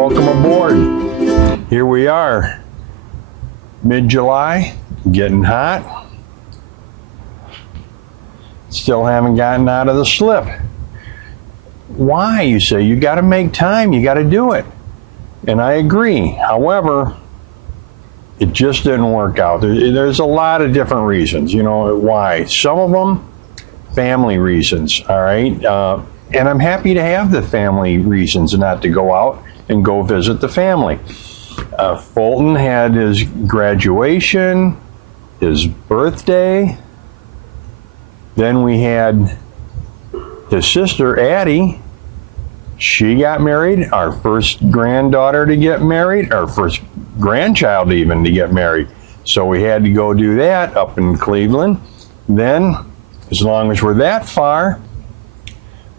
welcome aboard. Here we are, mid-July, getting hot. Still haven't gotten out of the slip. Why, you say? You got to make time, you got to do it. And I agree. However, it just didn't work out. There's a lot of different reasons, you know, why. Some of them, family reasons, all right? And I'm happy to have the family reasons not to go out and go visit the family. Fulton had his graduation, his birthday. Then we had his sister, Addie. She got married, our first granddaughter to get married, our first grandchild even to get married. So we had to go do that up in Cleveland. Then, as long as we're that far,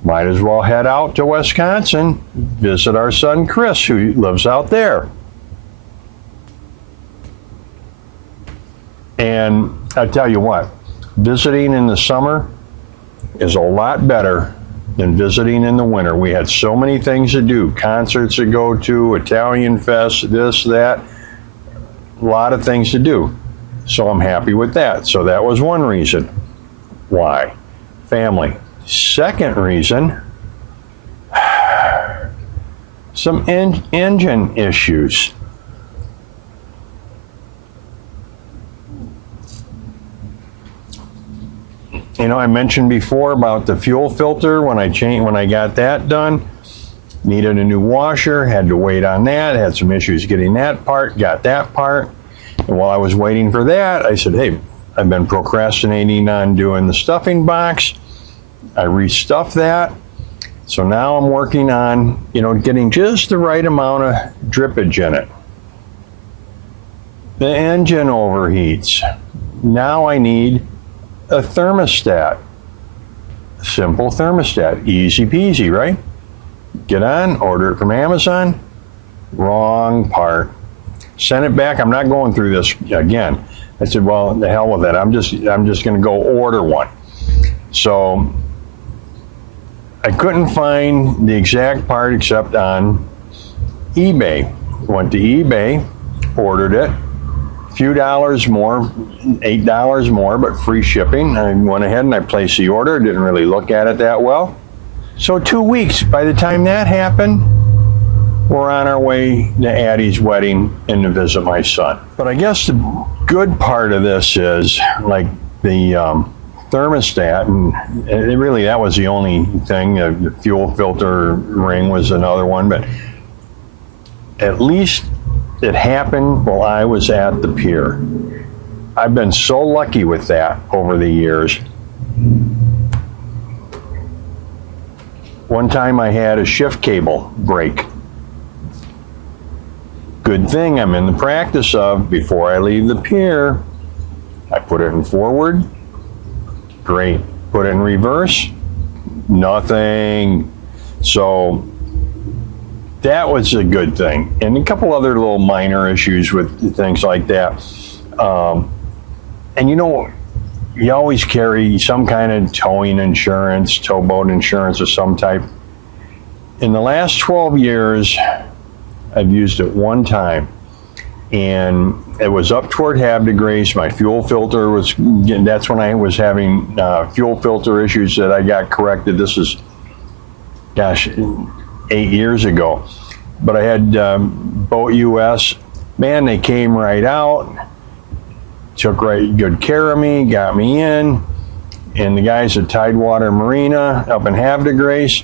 might as well head out to Wisconsin, visit our son Chris, who lives out there. And I tell you what, visiting in the summer is a lot better than visiting in the winter. We had so many things to do, concerts to go to, Italian Fest, this, that, a lot of things to do. So I'm happy with that. So that was one reason why. Family. Second reason, some engine issues. You know, I mentioned before about the fuel filter when I got that done. Needed a new washer, had to wait on that, had some issues getting that part, got that part. And while I was waiting for that, I said, hey, I've been procrastinating on doing the stuffing box. I restuffed that. So now I'm working on, you know, getting just the right amount of drippage in it. The engine overheats. Now I need a thermostat. Simple thermostat, easy peasy, right? Get on, order it from Amazon. Wrong part. Send it back. I'm not going through this again. I said, well, the hell with it. I'm just going to go order one. So I couldn't find the exact part except on eBay. Went to eBay, ordered it. A few dollars more, $8 more, but free shipping. I went ahead and I placed the order. Didn't really look at it that well. So 2 weeks, by the time that happened, we're on our way to Addie's wedding and to visit my son. But I guess the good part of this is like the thermostat, and really that was the only thing. The fuel filter ring was another one, but at least it happened while I was at the pier. I've been so lucky with that over the years. One time I had a shift cable break. Good thing I'm in the practice of, before I leave the pier, I put it in forward. Great. Put it in reverse. Nothing. So that was a good thing. And a couple other little minor issues with things like that. And you know, you always carry some kind of towing insurance, towboat insurance of some type. In the last 12 years, I've used it one time. And it was up toward Havre de Grace. My fuel filter was, that's when I was having fuel filter issues that I got corrected. This is, gosh, 8 years ago. But I had Boat US. Man, they came right out, took right good care of me, got me in. And the guys at Tidewater Marina up in Havre de Grace,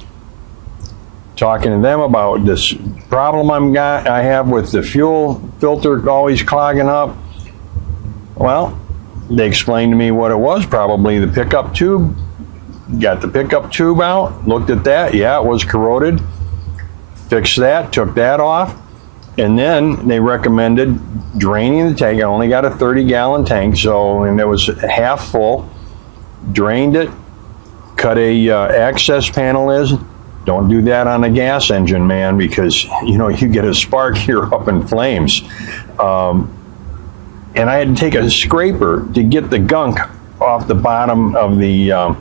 talking to them about this problem I have with the fuel filter always clogging up. Well, they explained to me what it was, probably the pickup tube. Got the pickup tube out, looked at that, yeah, it was corroded. Fixed that, took that off, and then they recommended draining the tank. I only got a 30-gallon tank, so, and it was half full. Drained it, cut a access panel in. Don't do that on a gas engine, man, because, you know, you get a spark, you're up in flames. And I had to take a scraper to get the gunk off the bottom of the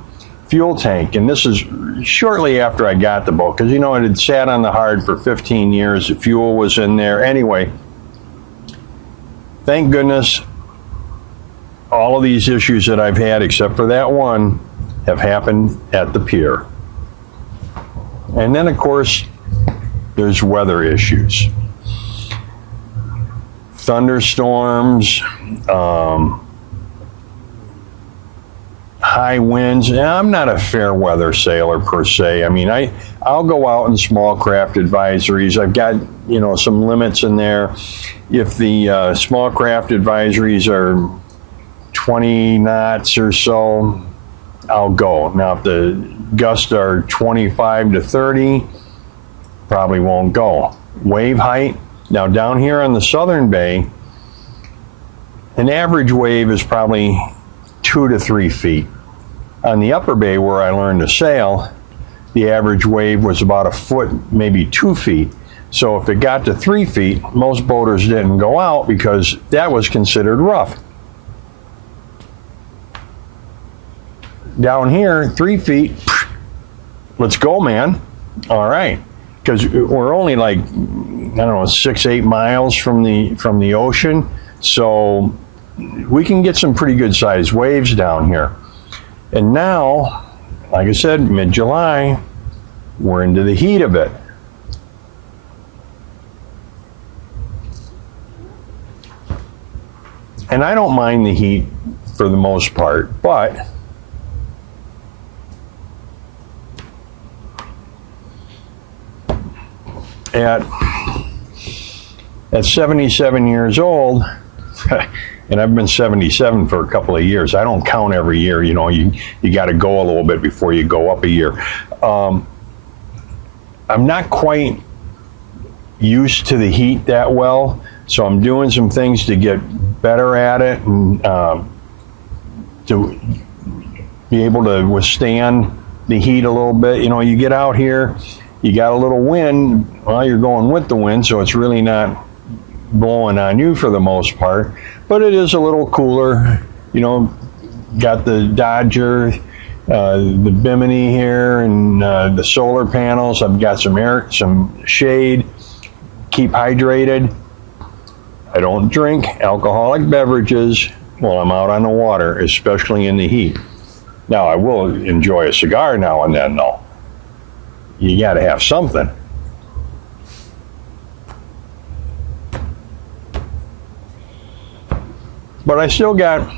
fuel tank, and this is shortly after I got the boat, because you know it had sat on the hard for 15 years. The fuel was in there. Anyway, thank goodness all of these issues that I've had, except for that one, have happened at the pier. And then, of course, there's weather issues. Thunderstorms, high winds. I'm not a fair weather sailor per se. I mean, I'll go out in small craft advisories. I've got, you know, some limits in there. If the small craft advisories are 20 knots or so, I'll go. Now, if the gusts are 25 to 30, probably won't go. Wave height. Now, down here on the southern bay, an average wave is probably 2 to 3 feet. On the upper bay where I learned to sail, the average wave was about a foot, maybe 2 feet. So if it got to 3 feet, most boaters didn't go out because that was considered rough. Down here, 3 feet, let's go, man. All right, because we're only like, I don't know, 6-8 miles from the ocean, so we can get some pretty good sized waves down here. And now, like I said, mid-July, we're into the heat of it. And I don't mind the heat for the most part, but at 77 years old, and I've been 77 for a couple of years. I don't count every year, you know, you got to go a little bit before you go up a year. I'm not quite used to the heat that well, so I'm doing some things to get better at it and to be able to withstand the heat a little bit. You know, you get out here, you got a little wind, well, you're going with the wind, so it's really not blowing on you for the most part, but it is a little cooler. You know, got the Dodger, the Bimini here, and the solar panels. I've got some air, some shade, keep hydrated. I don't drink alcoholic beverages while I'm out on the water, especially in the heat. Now, I will enjoy a cigar now and then, though. You got to have something. But I still got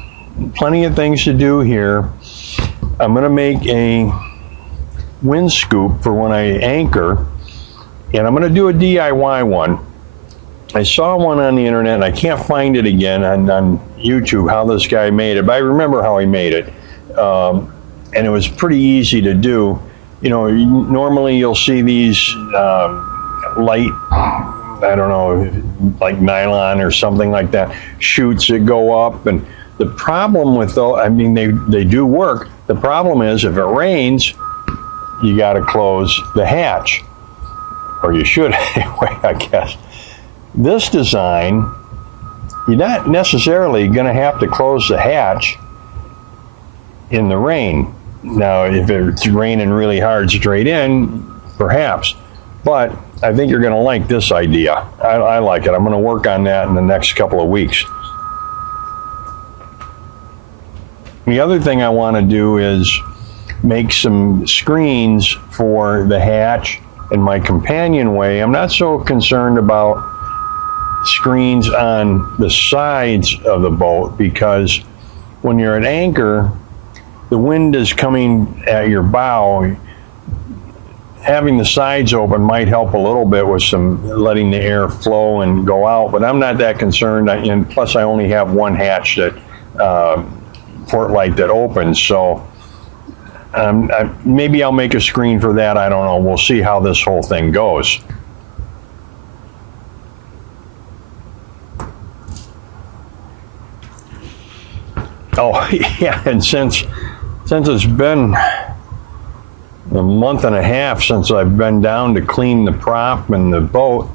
plenty of things to do here. I'm going to make a wind scoop for when I anchor, and I'm going to do a DIY one. I saw one on the internet, and I can't find it again on YouTube, how this guy made it, but I remember how he made it. And it was pretty easy to do. You know, normally you'll see these light, I don't know, like nylon or something like that, chutes that go up. And the problem with those, I mean, they do work. The problem is if it rains, you got to close the hatch, or you should anyway, I guess. This design, you're not necessarily going to have to close the hatch in the rain. Now, if it's raining really hard straight in, perhaps. But I think you're going to like this idea. I like it. I'm going to work on that in the next couple of weeks. The other thing I want to do is make some screens for the hatch and my companionway. I'm not so concerned about screens on the sides of the boat, because when you're at anchor, the wind is coming at your bow. Having the sides open might help a little bit with some letting the air flow and go out, but I'm not that concerned. And plus, I only have one hatch, that port light, that opens. So maybe I'll make a screen for that. I don't know. We'll see how this whole thing goes. Oh, yeah, and since it's been a month and a half since I've been down to clean the prop and the boat,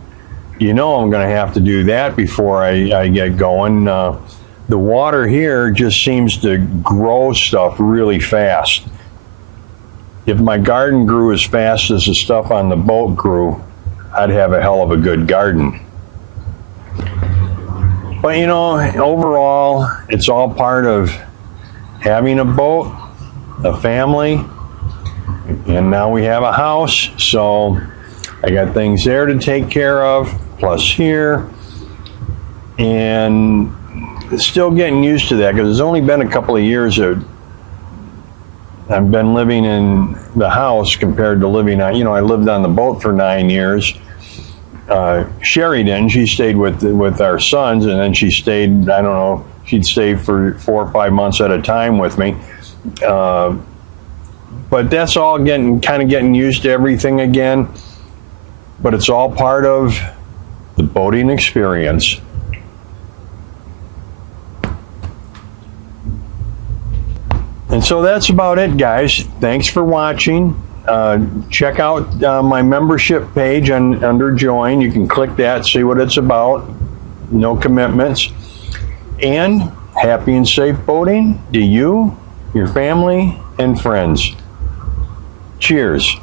you know I'm going to have to do that before I get going. The water here just seems to grow stuff really fast. if my garden grew as fast as the stuff on the boat grew, I'd have a hell of a good garden. But you know, overall, it's all part of having a boat, a family, and now we have a house, so I got things there to take care of, plus here, and still getting used to that because it's only been a couple of years that I've been living in the house compared to living on, you know, I lived on the boat for 9 years. Sherry didn't. She stayed with our sons, and then she stayed, I don't know, she'd stay for 4 or 5 months at a time with me. But that's all getting used to everything again. But it's all part of the boating experience. And so that's about it, guys. Thanks for watching. Check out my membership page under Join. You can click that, see what it's about. No commitments. And happy and safe boating to you, your family, and friends. Cheers.